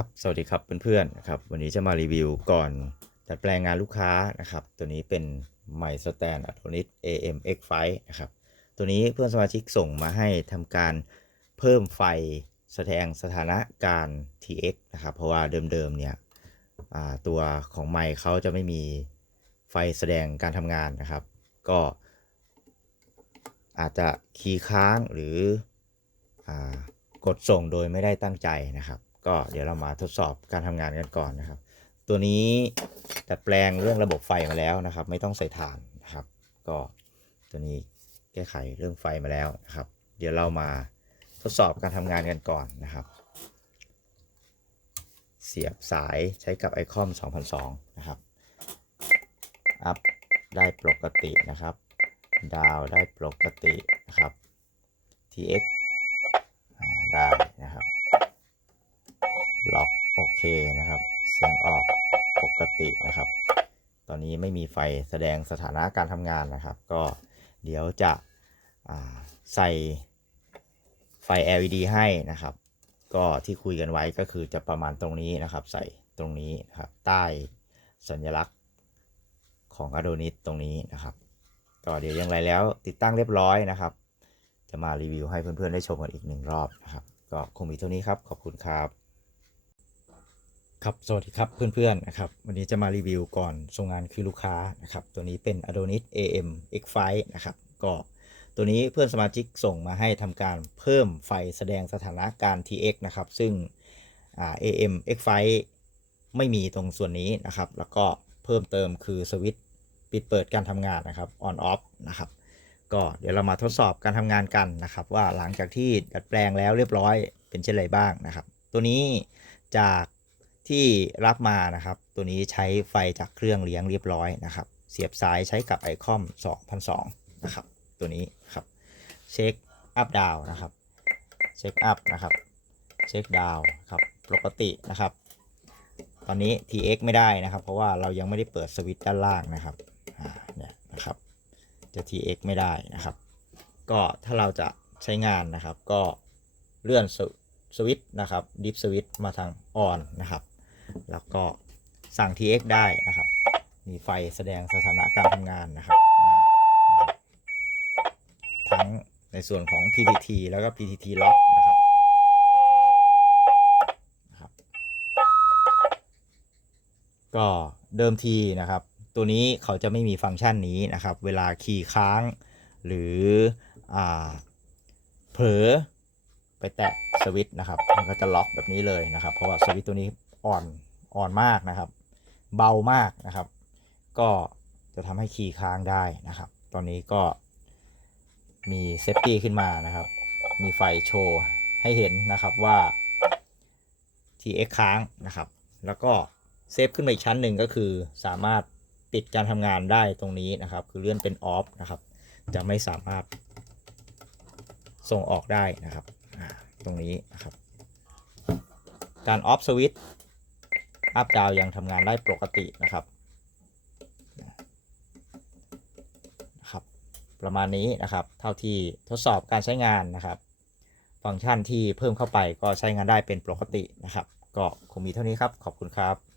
ครับ สวัสดีครับเพื่อนๆนะครับ วันนี้จะมารีวิวก่อนดัดแปลงงานลูกค้านะครับ ตัวนี้เป็นไมสแตนอัตโนิต AM X5 นะครับ ตัวนี้เพื่อนสมาชิกส่งมาให้ทำการเพิ่มไฟแสดงสถานะการ TX นะครับ เพราะว่าเดิมๆเนี่ยตัวของไมค์เขาจะไม่มีไฟแสดงการทำงานนะครับ ก็อาจจะคีย์ค้างหรืออกดส่งโดยไม่ได้ตั้งใจนะครับ ก็เดี๋ยวเรามาทดสอบการทำงานกันก่อนนะครับ ตัวนี้ดัดแปลงเรื่องระบบไฟมาแล้วนะครับ ไม่ต้องใส่ถ่านนะครับ ก็ตัวนี้แก้ไขเรื่องไฟมาแล้วนะครับ เดี๋ยวเรามาทดสอบการทำงานกันก่อนนะครับ เสียบสายใช้กับไอคอม2002 นะครับอัพได้ปกตินะครับ ดาวได้ปกตินะครับ TX อ่าได้นะครับ ล็อกโอเค นะครับ เสียงออกปกตินะครับ ตอนนี้ไม่มีไฟแสดงสถานะการทำงานนะครับ ก็เดี๋ยวจะใส่ไฟ LED ให้นะครับ ก็ที่คุยกันไว้ก็คือจะประมาณตรงนี้นะครับ ใส่ตรงนี้นะครับ ใต้สัญลักษณ์ของ a d o n i s ตรงนี้นะครับ ก็เดี๋ยวอย่างไรแล้วติดตั้งเรียบร้อยนะครับ จะมารีวิวให้เพื่อนๆได้ชมกันอีกหนึ่งรอบนะครับ ก็คงมีเท่านี้ครับ ขอบคุณครับ ครับสวัสดีครับเพื่อนๆนะครับวันนี้จะมารีวิวก่อนส่งงานคือลูกค้านะครับตัวนี้เป็น Adonis AM X5 นะครับก็ตัวนี้เพื่อนสมาชิกส่งมาให้ทำการเพิ่มไฟแสดงสถานะการ TX นะครับซึ่งอ่า AM X5 ไม่มีตรงส่วนนี้นะครับแล้วก็เพิ่มเติมคือสวิตช์ปิดเปิดการทำงานนะครับ on off นะครับก็เดี๋ยวเรามาทดสอบการทำงานกันนะครับว่าหลังจากที่ดัดแปลงแล้วเรียบร้อยเป็นเช่นไรบ้างนะครับ ตัวนี้จาก ที่รับมานะครับ ตัวนี้ใช้ไฟจากเครื่องเลี้ยงเรียบร้อยนะครับ เสียบสายใช้กับไอคอม2002นะครับ ตัวนี้ครับเช็คอัพดาวนะครับเช็คอัพนะครับเช็คดาวครับปกตินะครับ ตอนนี้ TX ไม่ได้นะครับ เพราะว่าเรายังไม่ได้เปิดสวิตช์ด้านล่างนะครับเนี่ยนะครับจะ TX ไม่ได้นะครับ ก็ถ้าเราจะใช้งานนะครับ ก็เลื่อนสวสวิตช์นะครับดิฟสวิตช์มาทางออนนะครับ แล้วก็สั่ง TX ได้นะครับ มีไฟแสดงสถานะการทำงานนะครับ ทั้งในส่วนของ PTT แล้วก็ PTT lock นะครับนะครับ ก็เดิมทีนะครับ ตัวนี้เขาจะไม่มีฟังก์ชันนี้นะครับ เวลาคีย์ค้างหรืออ่าเผลอไปแตะสวิตช์นะครับ มันก็จะล็อกแบบนี้เลยนะครับ เพราะว่าสวิตช์ตัวนี้ อ่อนอ่อนมากนะครับ เบามากนะครับ ก็จะทำให้คีย์ค้างได้นะครับ ตอนนี้ก็มีเซฟตี้ขึ้นมานะครับ มีไฟโชว์ให้เห็นนะครับว่า TX ค้างนะครับ แล้วก็เซฟขึ้นมาอีกชั้นหนึ่งก็คือสามารถปิดการทำงานได้ตรงนี้นะครับ คือเลื่อนเป็นออฟนะครับ จะไม่สามารถส่งออกได้นะครับ ตรงนี้นะครับ การออฟสวิต อัพดาวยังทำงานได้ปกตินะครับนะครับ ประมาณนี้นะครับ เท่าที่ทดสอบการใช้งานนะครับ ฟังก์ชันที่เพิ่มเข้าไปก็ใช้งานได้เป็นปกตินะครับ ก็คงมีเท่านี้ครับ ขอบคุณครับ